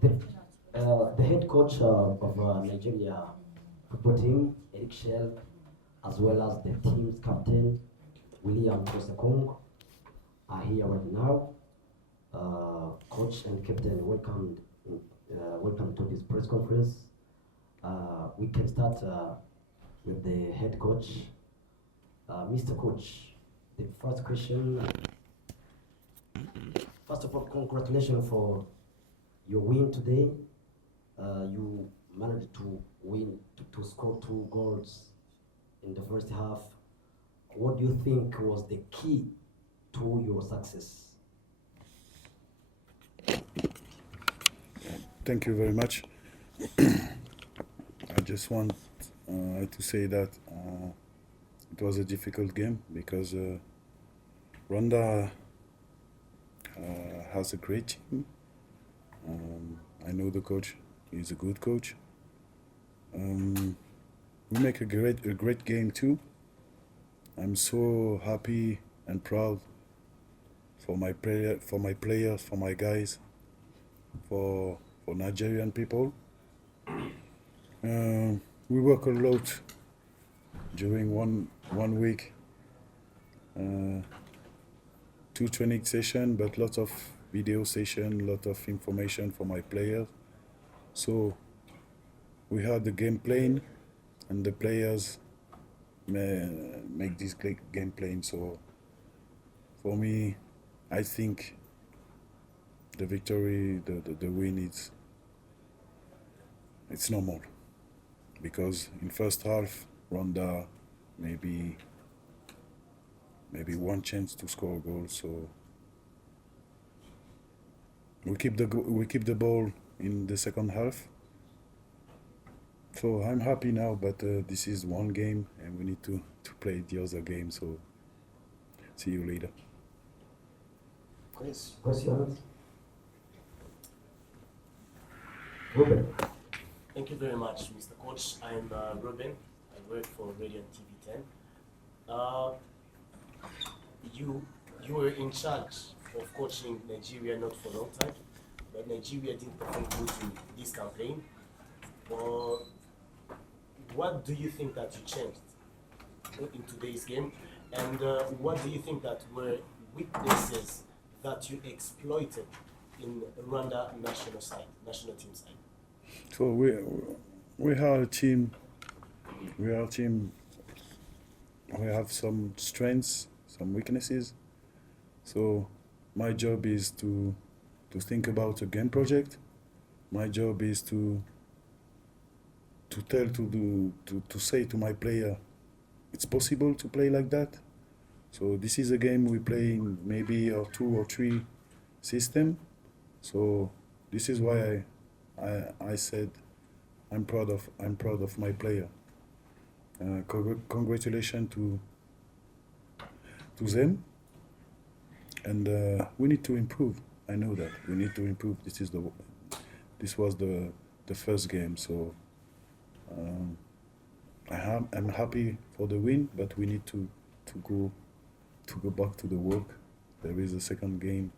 The, the head coach of Nigeria football team, Eric Shell, as well as the team's captain, William Kosekong, are here right now. Coach and captain, welcome to this press conference. We can start with the head coach. Mr. Coach, the first question, first of all, congratulations for your win today. You managed to win, to score 2 goals in the first half. What do you think was the key to your success? Thank you very much. I just want to say that it was a difficult game because Rwanda has a great team. I know the coach; he's a good coach. We make a great game too. I'm so happy and proud for my players, for my guys, for Nigerian people. We work a lot during one week, 2 training sessions, but lots of video session, lot of information for my players. So we had the game plan, and the players make this great game plan. So for me, I think the victory, the win, it's normal, because in first half Rwanda maybe one chance to score a goal. So we keep the ball in the second half. So I'm happy now, but this is one game and we need to play the other game. So see you later. Questions? Ruben. Thank you very much, Mr. Coach. I'm Ruben. I work for Radio and TV 10. You were in charge of coaching Nigeria not for a long time, but Nigeria didn't perform good in this campaign. What do you think that you changed in today's game, and what do you think that were weaknesses that you exploited in Rwanda national team side? So we are a team. We are a team. We have some strengths, some weaknesses. So my job is to think about a game project. My job is to say to my player, it's possible to play like that. So this is a game we play in maybe a 2 or 3 system. So this is why I said I'm proud of my player. Congratulations to them, and we need to improve. I know that we need to improve. This was the first game, so I'm happy for the win, but we need to go back to the work. There is a second game,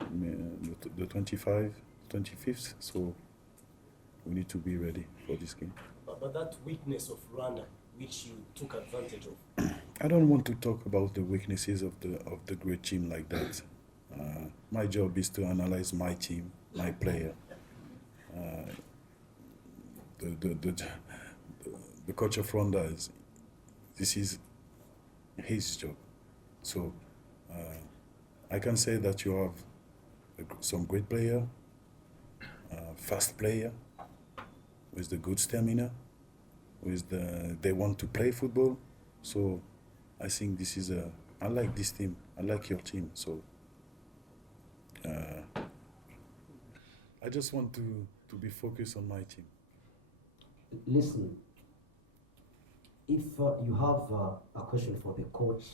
the 25th, so we need to be ready for this game. But that weakness of Rwanda, which you took advantage of. I don't want to talk about the weaknesses of the great team like that. My job is to analyze my team, my player. The coach of Rwanda this is his job. So I can say that you have some great player, fast player, with the good stamina, they want to play football. So I think I like this team. I like your team. So I just want to be focused on my team. Listen, if you have a question for the coach,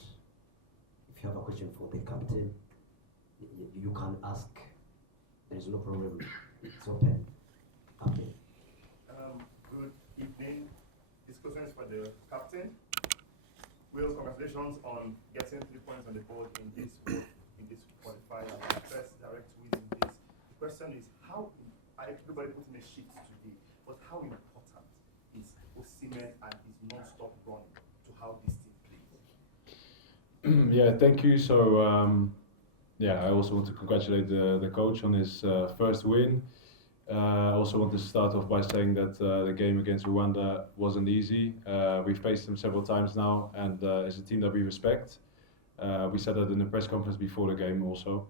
if you have a question for the captain, you can ask. There is no problem. It's open. Captain. Good evening. This question is for the captain. Will, congratulations on getting 3 points on the board in this qualifier, first direct win in this. question is how everybody put in a sheet today, but how important is Osimhen and his non-stop running to how this team plays? Yeah, thank you. So, yeah, I also want to congratulate the coach on his first win. I also want to start off by saying that the game against Rwanda wasn't easy. We've faced them several times now, and it's a team that we respect. We said that in the press conference before the game also.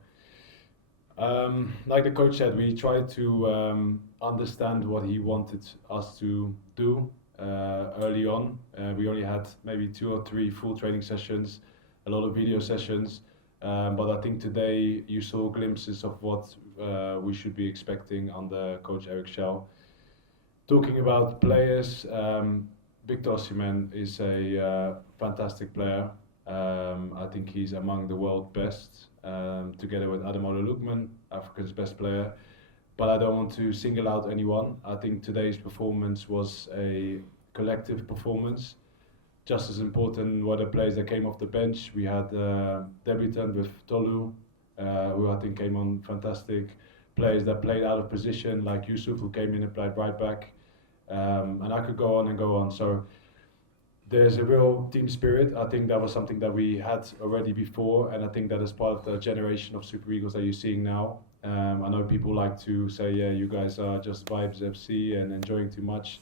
Like the coach said, we tried to understand what he wanted us to do early on. We only had maybe 2 or 3 full training sessions, a lot of video sessions, but I think today you saw glimpses of what we should be expecting under Coach Eric Schell. Talking about players, Victor Osimhen is a fantastic player. I think he's among the world best, together with Ademola Lookman, Africa's best player. But I don't want to single out anyone. I think today's performance was a collective performance. Just as important were the players that came off the bench. We had debutant with Tolu, who I think came on fantastic. Players that played out of position, like Yusuf, who came in and played right back. And I could go on and go on. So there's a real team spirit. I think that was something that we had already before, and I think that is part of the generation of Super Eagles that you're seeing now. I know people like to say, yeah, you guys are just Vibes FC and enjoying too much.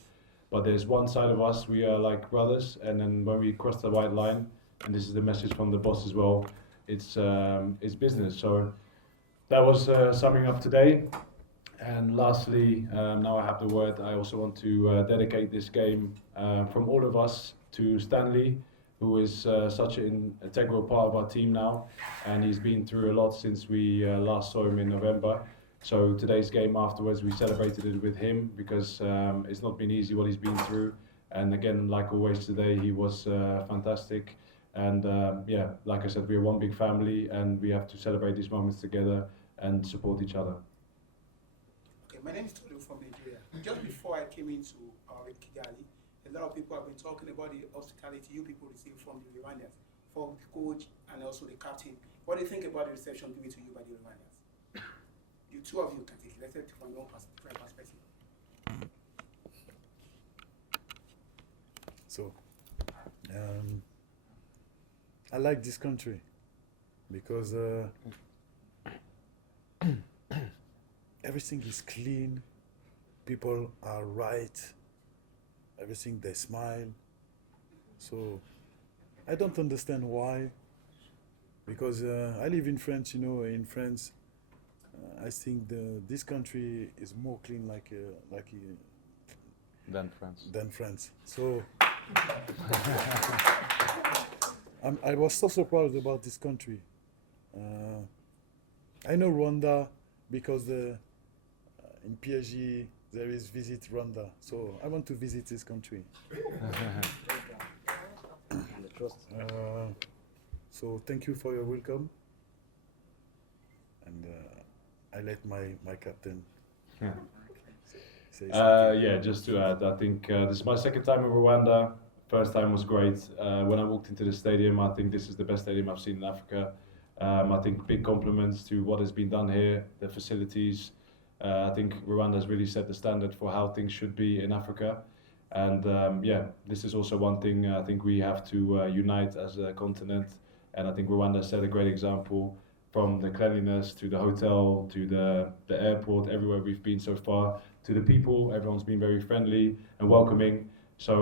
But there's one side of us, we are like brothers, and then when we cross the white line, and this is the message from the boss as well, it's business. So that was summing up today. And lastly, now I have the word, I also want to dedicate this game from all of us to Stanley, who is such an integral part of our team now, and he's been through a lot since we last saw him in November. So today's game afterwards, we celebrated it with him because it's not been easy what he's been through. And again, like always today, he was fantastic. And yeah, like I said, we're one big family, and we have to celebrate these moments together and support each other. Okay, my name is Tolu from Nigeria. Just before I came into Kigali, a lot of people have been talking about the hospitality you people received from the Rwandans, from the coach and also the captain. What do you think about the reception given to you by the Rwandans? You two of you can take it. Let's take it from your own perspective. So, I like this country because everything is clean, people are right, everything they smile. So I don't understand why, because I live in France, you know, in France I think this country is more clean Than France. than France. So I was so surprised about this country. I know Rwanda because in PSG there is Visit Rwanda, so I want to visit this country. So thank you for your welcome, and I let my captain say something. Yeah, just to add, I think this is my second time in Rwanda. First time was great. When I walked into the stadium, I think this is the best stadium I've seen in Africa. I think big compliments to what has been done here, the facilities. I think Rwanda has really set the standard for how things should be in Africa. And yeah, this is also one thing I think we have to unite as a continent. And I think Rwanda set a great example, from the cleanliness to the hotel to the airport, everywhere we've been so far, to the people. Everyone's been very friendly and welcoming. So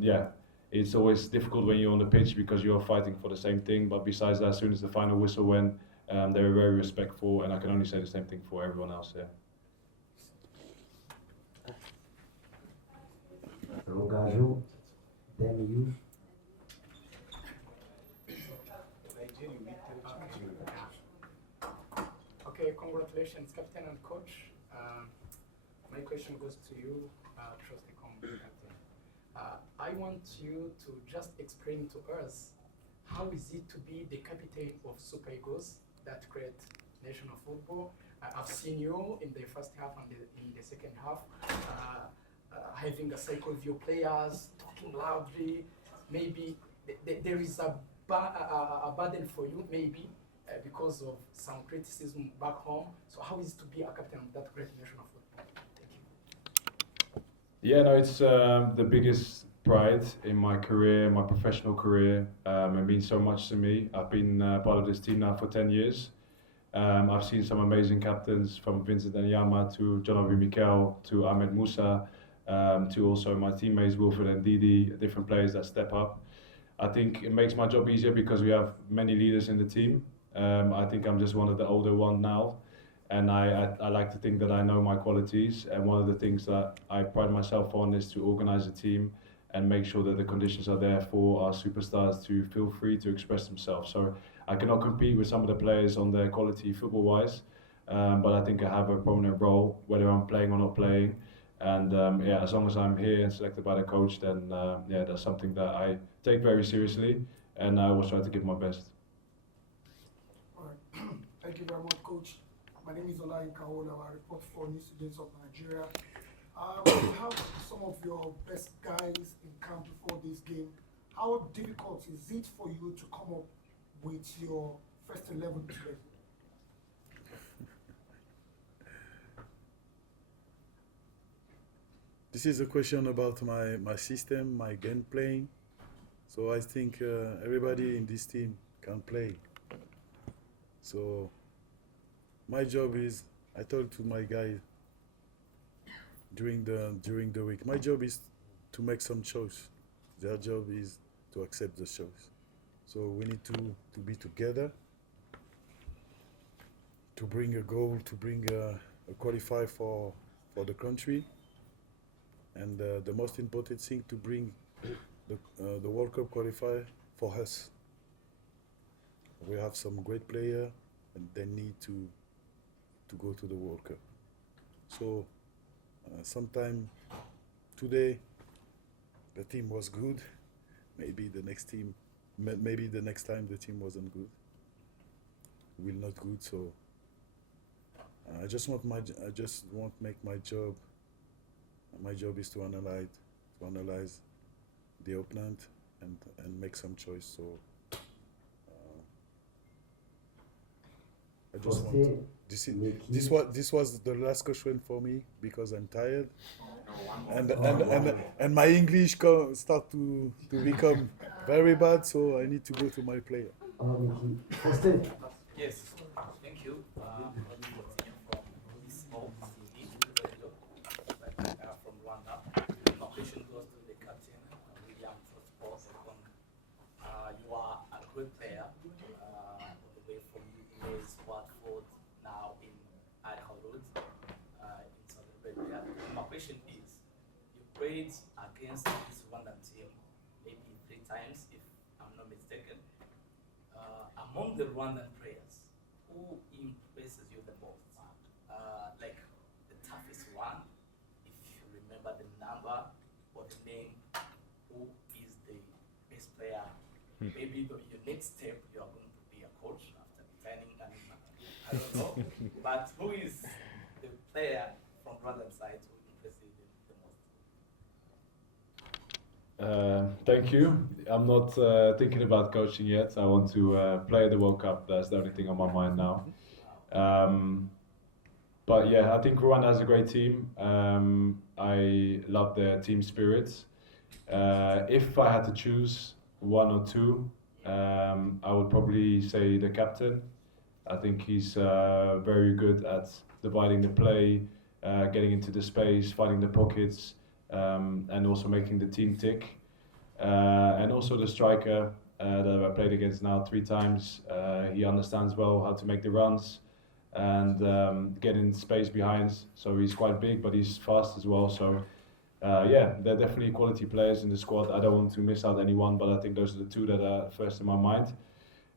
yeah, it's always difficult when you're on the pitch because you're fighting for the same thing. But besides that, as soon as the final whistle went, they were very respectful, and I can only say the same thing for everyone else there. Rogaju, then you. Okay, congratulations, captain and coach. My question goes to you, Trusty captain. I want you to just explain to us how is it to be the captain of Super Eagles that create national football. I've seen you in the first half and in the second half, having a cycle of your players, talking loudly. Maybe there is a burden for you, maybe, because of some criticism back home. So how is it to be a captain of that great nation of football? Thank you. Yeah, no, it's the biggest pride in my career, my professional career. It means so much to me. I've been part of this team now for 10 years. I've seen some amazing captains, from Vincent Anyama to John Obi Mikel to Ahmed Musa, to also my teammates Wilfred and Didi, different players that step up. I think it makes my job easier because we have many leaders in the team. I think I'm just one of the older one now, and I like to think that I know my qualities. And one of the things that I pride myself on is to organize a team and make sure that the conditions are there for our superstars to feel free to express themselves. So I cannot compete with some of the players on their quality football-wise, but I think I have a prominent role, whether I'm playing or not playing. And yeah, as long as I'm here and selected by the coach, then yeah, that's something that I take very seriously, and I always try to give my best. All right. Thank you very much, Coach. My name is Ola Inkaola. I report for New Students of Nigeria. You have some of your best guys in camp before this game. How difficult is it for you to come up with your first 11 today? This is a question about my system, my game playing. So I think everybody in this team can play. So my job is, I told to my guys during the week, my job is to make some choice. Their job is to accept the choice. So we need to be together, to bring a goal, to bring a qualify for the country. And the most important thing, to bring the World Cup qualifier for us. We have some great players, and they need to go to the World Cup. So sometime today the team was good. Maybe the next time the team wasn't good. Will not good. So I just want make my job. My job is to analyze the opponent and make some choice. So I just want this was the last question for me because I'm tired, and my English start to become very bad. So I need to go to my player. Yes, thank you. From Rwanda. My question goes to the captain, William Sports. You are a good player, all the way from UAE's Watford, now in Al Khaloud, in Saudi Arabia. My question is, you played against this Rwandan team maybe 3 times, if I'm not mistaken. Among the Rwandan players, who impresses you the most? Like the toughest one, if you remember the number or the name, who is the best player? Maybe your next step, you are going to be a coach after returning, and I don't know. But who is the player from Rwandan side who impresses you the most? Thank you. I'm not thinking about coaching yet. I want to play at the World Cup. That's the only thing on my mind now. But yeah, I think Rwanda has a great team. I love their team spirit. If I had to choose one or two, I would probably say the captain. I think he's very good at dividing the play, getting into the space, finding the pockets, and also making the team tick. And also the striker that I played against now 3 times. He understands well how to make the runs and get in space behind. So he's quite big, but he's fast as well. So yeah, they're definitely quality players in the squad. I don't want to miss out anyone, but I think those are the 2 that are first in my mind.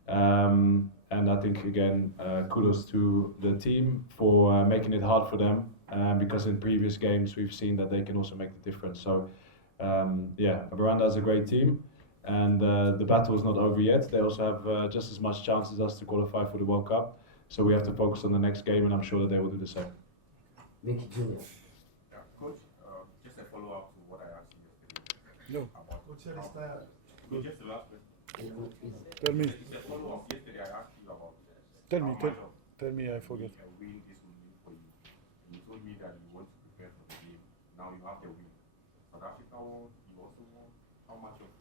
And I think again, kudos to the team for making it hard for them, because in previous games we've seen that they can also make the difference. So yeah, Rwanda has a great team, and the battle is not over yet. They also have just as much chance as us to qualify for the World Cup. So we have to focus on the next game, and I'm sure that they will do the same. Mickey Jr. Yeah, Coach, just a follow-up to what I asked you yesterday. No. About Coach, how- is that No, just the last question. Tell me. It's a follow-up. Yesterday I asked you about Tell me, how tell, much of tell me, I forget. a win this will mean for you? You told me that you want to prepare for the game. Now you have the win. South Africa won, you also won. How much of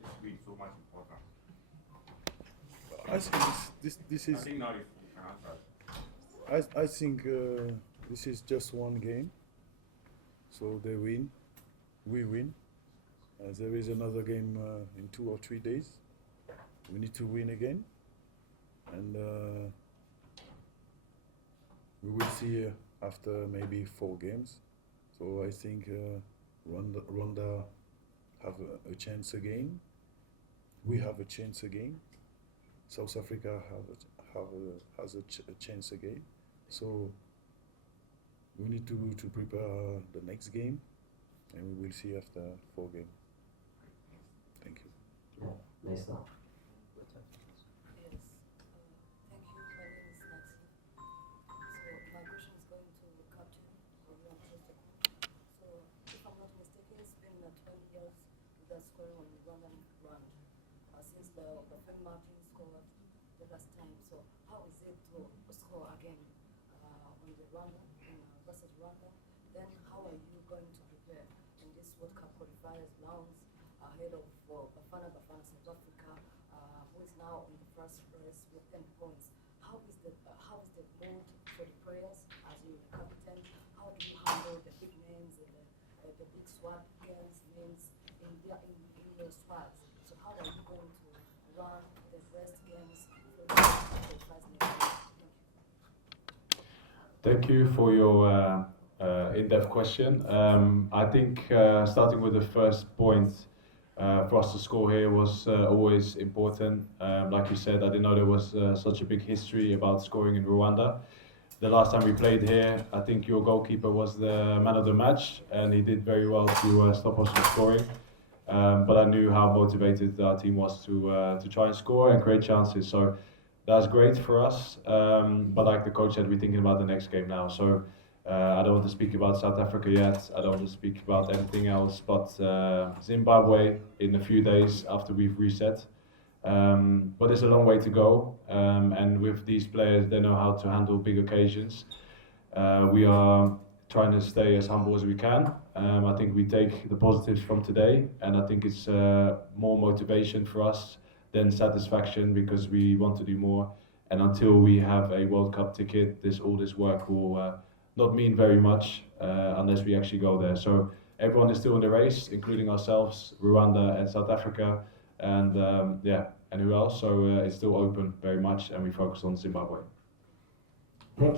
this win is so much important? I think this I is. think now you can answer. I think this is just one game. So they win, we win. There is another game in 2 or 3 days. We need to win again, and we will see after maybe 4 games. So I think Rwanda have a chance again. We have a chance again. South Africa has a chance again. So we need to prepare the next game, and we will see after 4 games. Thank you. Yeah, nice now. Yes. Thank you. My name is Nancy. So my question is going to Captain Orion Trosteko. So if I'm not mistaken, it's been 20 years without scoring on the Rwandan ground since the Bafem Martin scored the last time. So how is it to score again on the Rwanda versus Rwanda? Then how are you going to prepare in this World Cup qualifiers rounds ahead of Bafana South Africa, who is now in the first place with 10 points? How is the mood for the players as your captain? How do you handle the big names and the big squad names in your squads? So how are you going to run the best games for the qualifiers next year? Thank you for your in-depth question. I think starting with the first point, for us to score here was always important. Like you said, I didn't know there was such a big history about scoring in Rwanda. The last time we played here, I think your goalkeeper was the man of the match, and he did very well to stop us from scoring. But I knew how motivated our team was to try and score and create chances. So that's great for us. But like the coach said, we're thinking about the next game now. So I don't want to speak about South Africa yet. I don't want to speak about anything else. But Zimbabwe in a few days after we've reset. But there's a long way to go. And with these players, they know how to handle big occasions. We are trying to stay as humble as we can. I think we take the positives from today, and I think it's more motivation for us than satisfaction, because we want to do more. And until we have a World Cup ticket, all this work will not mean very much unless we actually go there. So everyone is still in the race, including ourselves, Rwanda and South Africa, and and who else? So it's still open very much, and we focus on Zimbabwe. Thank you.